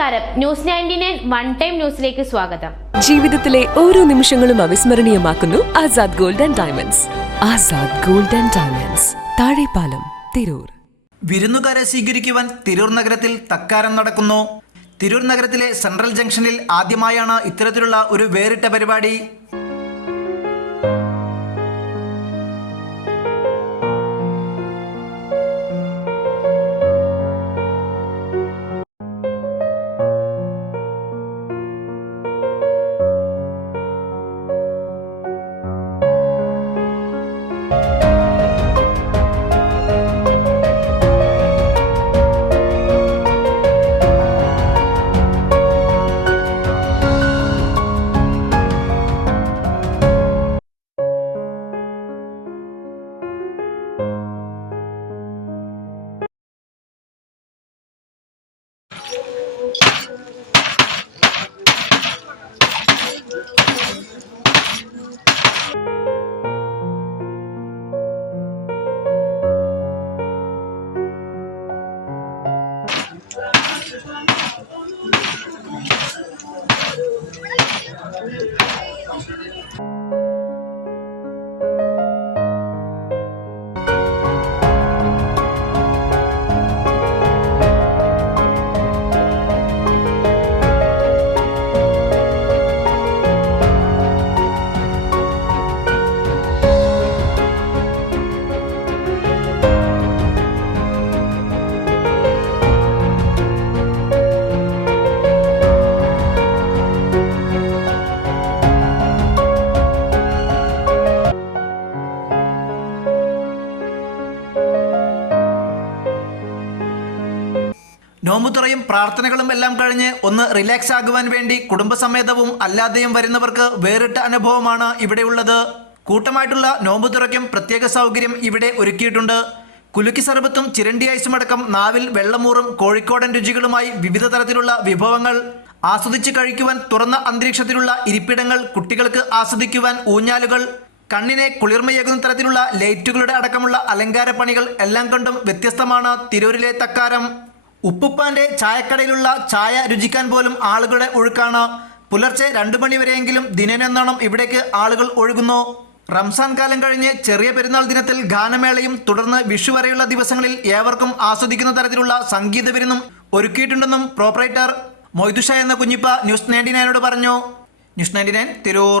നമസ്കാരം, news 99 one time ന്യൂസിലേക്ക് സ്വാഗതം. ജീവിതത്തിലെ ഓരോ നിമിഷങ്ങളും അവിസ്മരണീയമാക്കുന്നു Azad gold and diamonds. Azad gold and diamonds, Thazhepalam, Tirur. വിരുന്നുകാരെ സ്വീകരിക്കുവാൻ തിരൂർ നഗരത്തിൽ തക്കാരം നടക്കുന്നു. തിരൂർ നഗരത്തിലെ സെൻട്രൽ ജംഗ്ഷനിൽ ആദ്യമായാണ് ഇത്തരത്തിലുള്ള ഒരു വേറിട്ട പരിപാടി. നോമ്പുതുറയും പ്രാർത്ഥനകളും എല്ലാം കഴിഞ്ഞ് ഒന്ന് റിലാക്സ് ആകുവാൻ വേണ്ടി കുടുംബസമേതവും അല്ലാതെയും വരുന്നവർക്ക് വേറിട്ട അനുഭവമാണ് ഇവിടെയുള്ളത്. കൂട്ടമായിട്ടുള്ള നോമ്പുതുറയ്ക്കും പ്രത്യേക സൗകര്യം ഇവിടെ ഒരുക്കിയിട്ടുണ്ട്. കുലുക്കി സർബത്തും ചിരണ്ടി ഐസും അടക്കം നാവിൽ വെള്ളമൂറും കോഴിക്കോടൻ രുചികളുമായി വിവിധ തരത്തിലുള്ള വിഭവങ്ങൾ ആസ്വദിച്ച് കഴിക്കുവാൻ തുറന്ന അന്തരീക്ഷത്തിലുള്ള ഇരിപ്പിടങ്ങൾ, കുട്ടികൾക്ക് ആസ്വദിക്കുവാൻ ഊഞ്ഞാലുകൾ, കണ്ണിനെ കുളിർമയേകുന്ന തരത്തിലുള്ള ലൈറ്റുകളുടെ അടക്കമുള്ള അലങ്കാരപ്പണികൾ എല്ലാം കൊണ്ടും വ്യത്യസ്തമാണ് തിരൂരിലെ തക്കാരം. ഉപ്പുപ്പാന്റെ ചായക്കടയിലുള്ള ചായ രുചിക്കാൻ പോലും ആളുകളുടെ ഒഴുക്കാണ്. പുലർച്ചെ 2 മണിവരെയെങ്കിലും ദിനേനൊന്നോണം ഇവിടേക്ക് ആളുകൾ ഒഴുകുന്നു. റംസാൻ കാലം കഴിഞ്ഞ് ചെറിയ പെരുന്നാൾ ദിനത്തിൽ ഗാനമേളയും തുടർന്ന് വിഷു വരെയുള്ള ദിവസങ്ങളിൽ ഏവർക്കും ആസ്വദിക്കുന്ന തരത്തിലുള്ള സംഗീത വിരുന്നും ഒരുക്കിയിട്ടുണ്ടെന്നും പ്രോപ്പറേറ്റർ മൊയ്തുഷ എന്ന കുഞ്ഞിപ്പ ന്യൂസ് 99 പറഞ്ഞു. ന്യൂസ് 99 തിരൂർ.